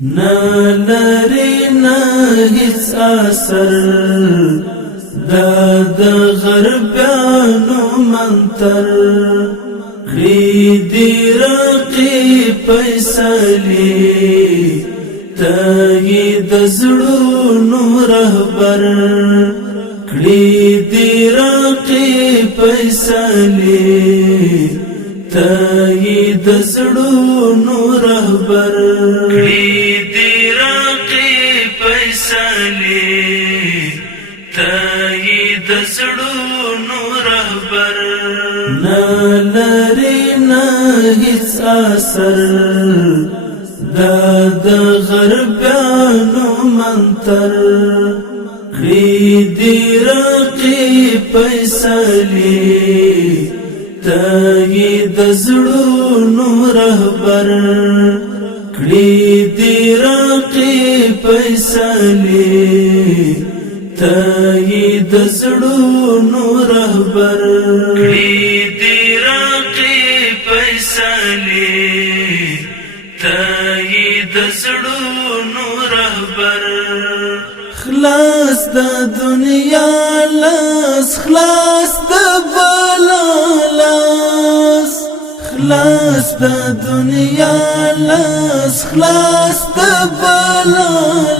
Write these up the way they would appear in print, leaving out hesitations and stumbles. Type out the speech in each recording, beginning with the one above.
نلری نه هیڅ اثر د غربیانو منتر کړي دی رقیب فیصلې ته د زړونو رهبر کړي دی رقیب فیصلې ته د زړونو رهبر کړي دی رقیب فیصلې ته د زړونو رهبر نلری نه هیڅ اثر د غربیانو منتر کړي دی رقیب فیصلې ته د زړونو رهبر کړي دی رقیب فیصلې ته د زړونو رهبر کړي دی رقیب فیصلې ته د زړونو رهبر خلاص د دنیا لاس خلاص د بلا لاس خلاص د دنیا لاس خلاص د بلا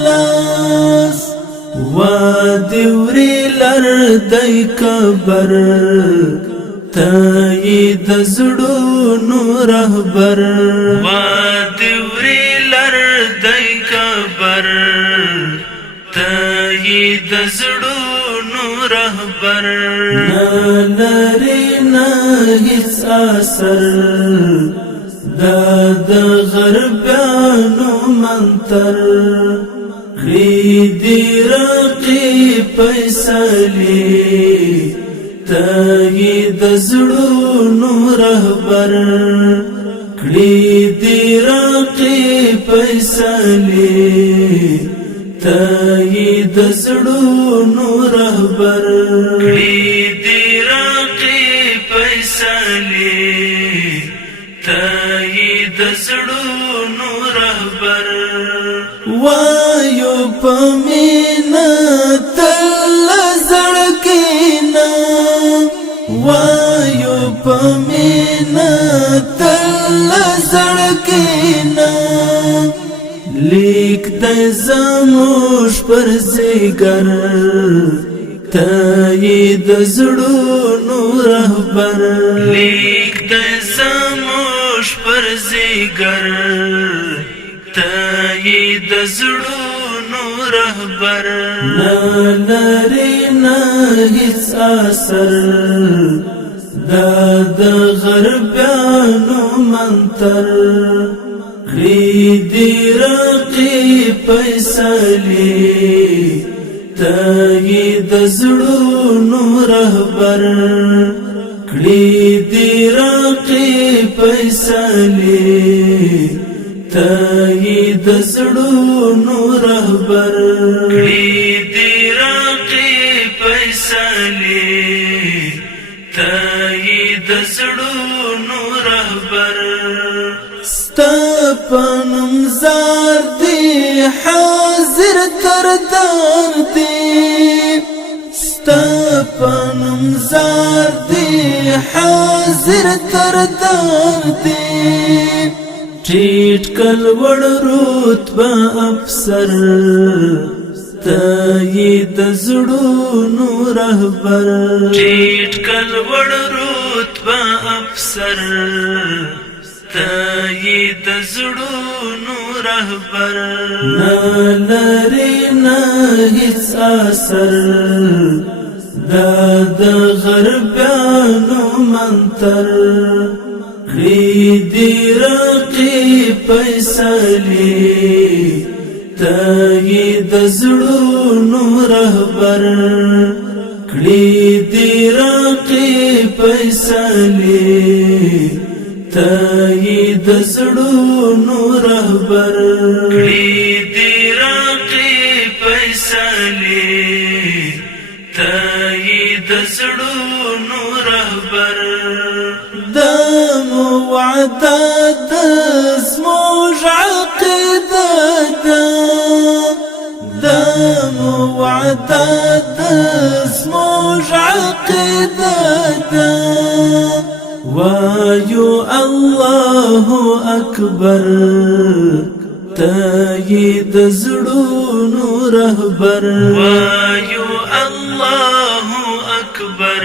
لاس وادي وري لردی کبر تایید زړونو رهبر وادي وري لردی کبر تایید زړونو رهبر نلری نه هیڅ اثر د غربیانو منتر کړي دی رقیب فیصلې ته د زړونو رهبر کړي دی رقیب فیصلې ته د زړونو رهبر کړي دی رقیب فیصلې ته د زړونو رهبر وایو پمینا تل زړکینا وایو پمینا تل زړکینا لیک د زموش پر زیګر تایید زړونو رهبر لیک د زموش پر زیګر تایید زړونو رهبر نلری نه هیڅ اثر د غربیانو منتر کړي دی رقیب فیصلې ته د زړونو رهبر کړي دی رقیب فیصلې ته د زړونو رهبر کړي دی رقیب فیصلې ته د زړونو رهبر ستا په نوم زار دی حاضر تر دار دی ستا په نوم زار دی حاضر تر دار دی ټیټ کل وړ رتبه افسر تایید زړونو رهبر ټیټ کل وړ رتبه افسر تایید زړونو رهبر نلری نه هیڅ اثر د غربیانو منتر کړي دی رقیب فیصلې ته د زړونو رهبر کړي دی رقیب فیصلې ته د زړونو رهبر کړي دی رقیب فیصلې ته د زړونو رهبر د موعده د زموږ عقیده وحدت زموږ عقیده ده وایو الله اکبر تایید زړونو رهبر وایو الله اکبر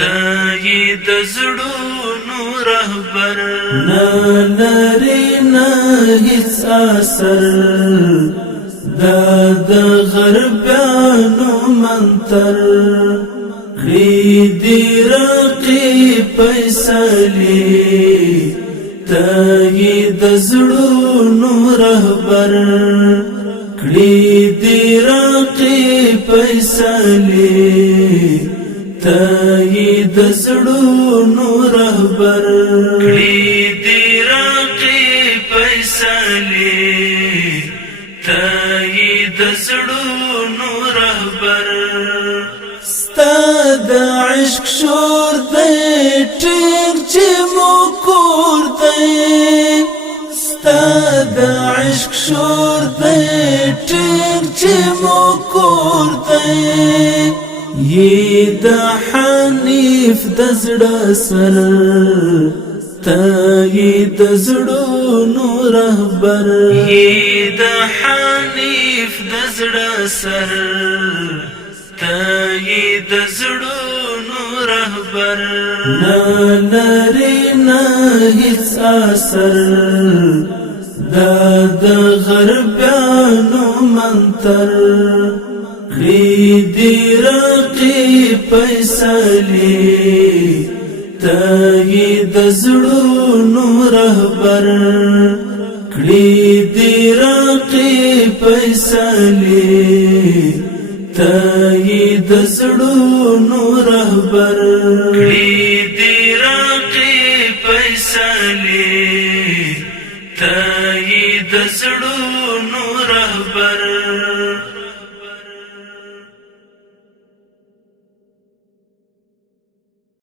تایید زړونو رهبر نه لري نه هیڅ اثر دا د غربیانو منتر کړي دي رقیب فیصلې تایید زړونو رهبر کړي دي رقیب فیصلې تایید زړونو رهبر کړي دي رقیب فیصلې تایید زړونو رهبر ستا د عشق شور دی ټینګ چې مو کور دی ستا د عشق شور دی ټینګ چې مو کور دی یې د حنیف د زړه سر تایید زړونو رهبر یې د حنیف د زړه سر تایید زړونو رهبر نه لري نه هیڅ اثر دا د غربیانو منتر کړي دي رقیب فیصلې تایید زړونو رهبر کړي دي رقیب فیصلې تایید زړونو رهبر کړي دي رقیب فیصلې تایید زړونو رهبر